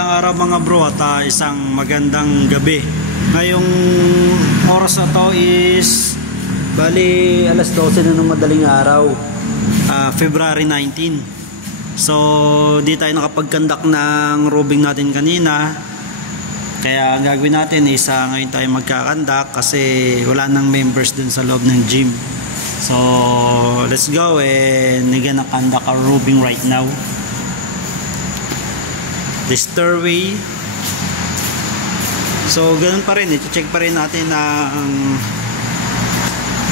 Araw mga bro at isang magandang gabi. Ngayong oras na to is bali alas 12 na ng madaling araw, February 19. So di tayo nakapag-conduct ng roving natin kanina. Kaya ang gagawin natin is ngayon tayo magka-conduct kasi wala nang members dun sa loob ng gym. So let's go and we're gonna conduct our roving right now. The stairway. So ganun pa rin, i-check pa rin natin na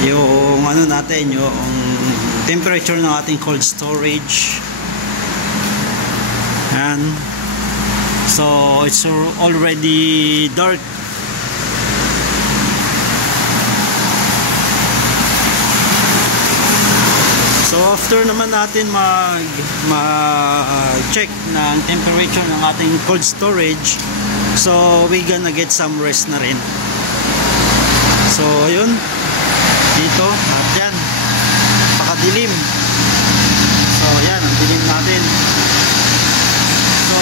yung ano natin, yung temperature ng ating cold storage. And so it's already dark. So after naman natin mag-check ng temperature ng ating cold storage, so we gonna get some rest na rin. So ayun, dito at yan, pakadilim. So yan, ang dilim natin. So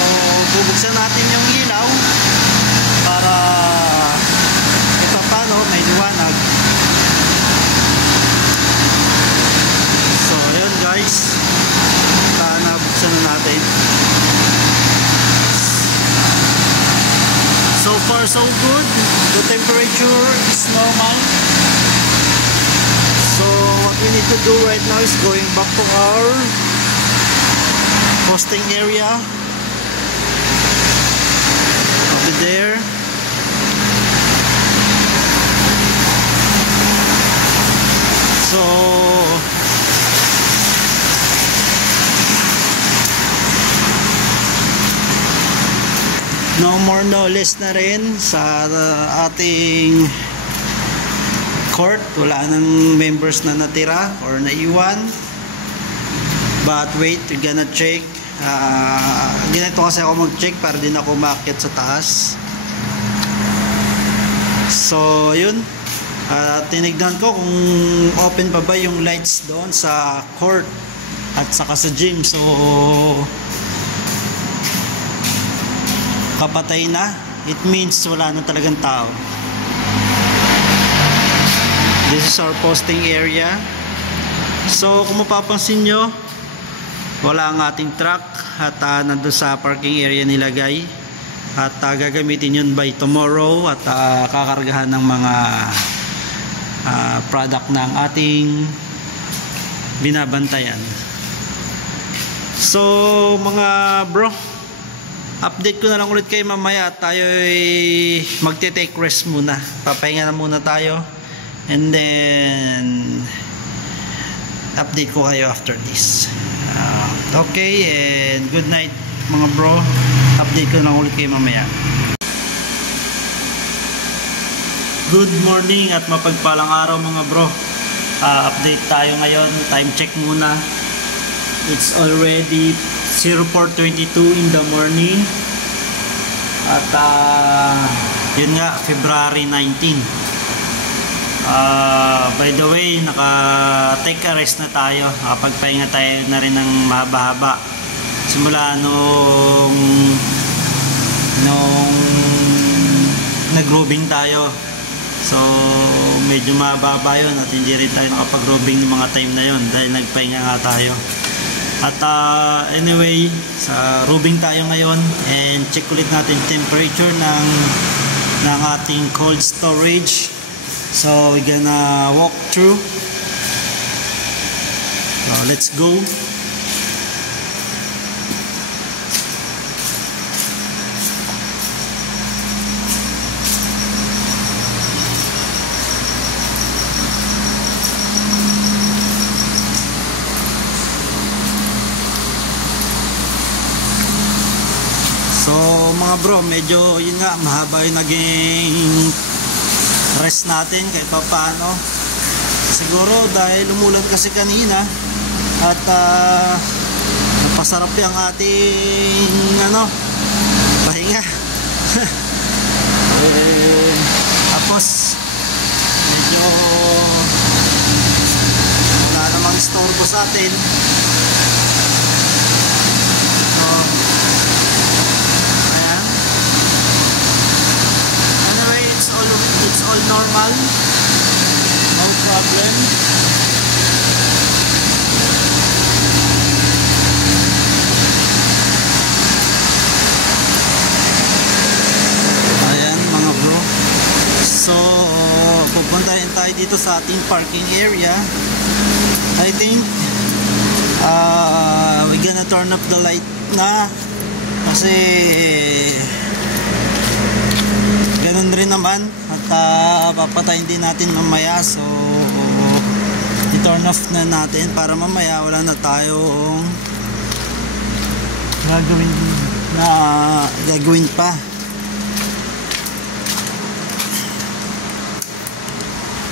bubuksan natin yung ilaw para ito paano may liwanag. Guys, nabuksan na natin. So far so good. The temperature is normal. So what we need to do right now is going back to our posting area over there. So no more no less na rin sa ating court. Wala nang members na natira or naiwan. But wait, we're gonna check. Ganito kasi ako mag-check para din ako maakyat sa taas. So yun, tinignan ko kung open pa ba yung lights doon sa court at saka sa gym. So kapatay na, it means wala na talagang tao. This is our posting area. So kung mapapansin nyo, wala ang ating truck at nandun sa parking area nilagay at gagamitin yun by tomorrow at kakargahan ng mga product ng ating binabantayan. So mga bro, update ko na lang ulit kayo mamaya at tayo ay magte-take rest muna. Papahinga na muna tayo and then update ko kayo after this. Okay, and good night mga bro. Update ko na lang ulit kayo mamaya. Good morning at mapagpalang araw mga bro. Update tayo ngayon. Time check muna. It's already 04:22 in the morning at yun nga, February 19. By the way, naka-take a rest na tayo. Nakapagpahinga tayo na rin ng mahaba-haba simula nung nag-roving tayo. So medyo mahaba yun at hindi rin tayo nakapag-roving ng mga time na yun dahil nagpahinga nga tayo. At anyway, sa roving tayo ngayon and check ulit natin temperature ng ating cold storage. So we're gonna walk through. Let's go. So mga bro, medyo yun nga, mahaba yung naging rest natin kahit pa paano. Siguro dahil umulan kasi kanina at napasarap yung ating pahinga. Tapos medyo wala namang istorbo sa atin. So ayan. normal, no problem. Ayan mga bro, so pupunta rin tayo dito sa ating parking area. I think we're gonna turn up the light na kasi ganun rin naman at papatayin din natin mamaya, so i-turn off na natin para mamaya wala na tayong gagawin pa.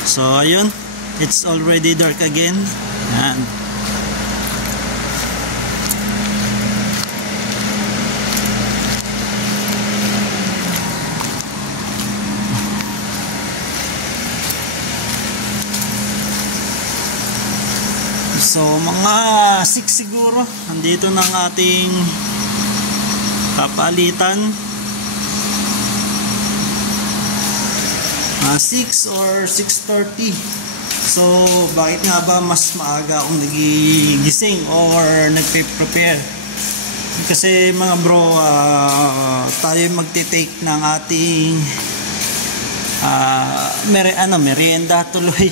So ayun, it's already dark again. Yan. So mga 6 siguro nandito ng ating kapalitan, 6 or 6:30. So bakit nga ba mas maaga akong nagigising or nagpe-prepare? Kasi mga bro, tayo magte-take ng ating merienda tuloy,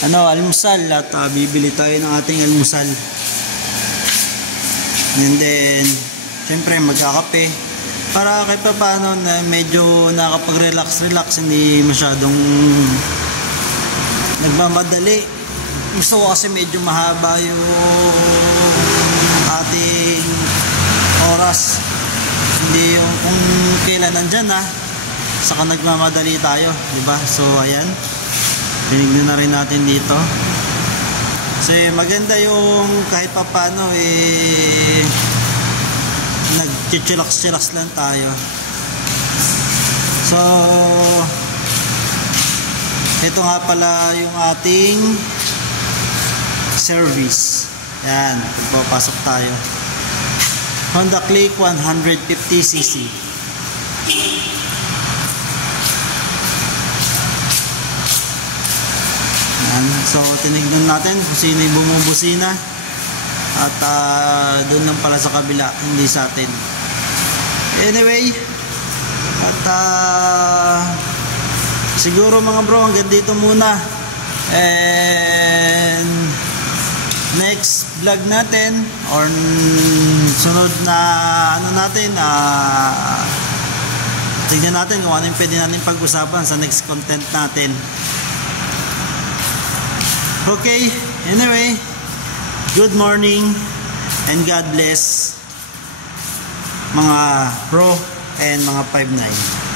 almusal, at bibili tayo ng ating almusal, and then syempre magkakape para kahit pa paano na medyo nakapag-relax, hindi masyadong nagmamadali. Gusto ko kasi medyo mahaba yung ating oras, hindi yung kung kailan nandyan saka nagmamadali tayo, diba? So ayan, binigyan na rin natin dito. Kasi maganda yung kahit pa paano nag-chillax lang tayo. So ito nga pala yung ating service. Yan, papasok tayo. Honda Click 150cc. Yan. So tinignan natin kung sino yung bumubusina. At doon lang pala sa kabila, hindi sa atin. Anyway, at siguro mga bro, hanggang dito muna. And next vlog natin or sunod na natin, tignan natin kung ano yung pwede natin pag-usapan sa next content natin. Okay, anyway, good morning and God bless mga bro and mga 5'9".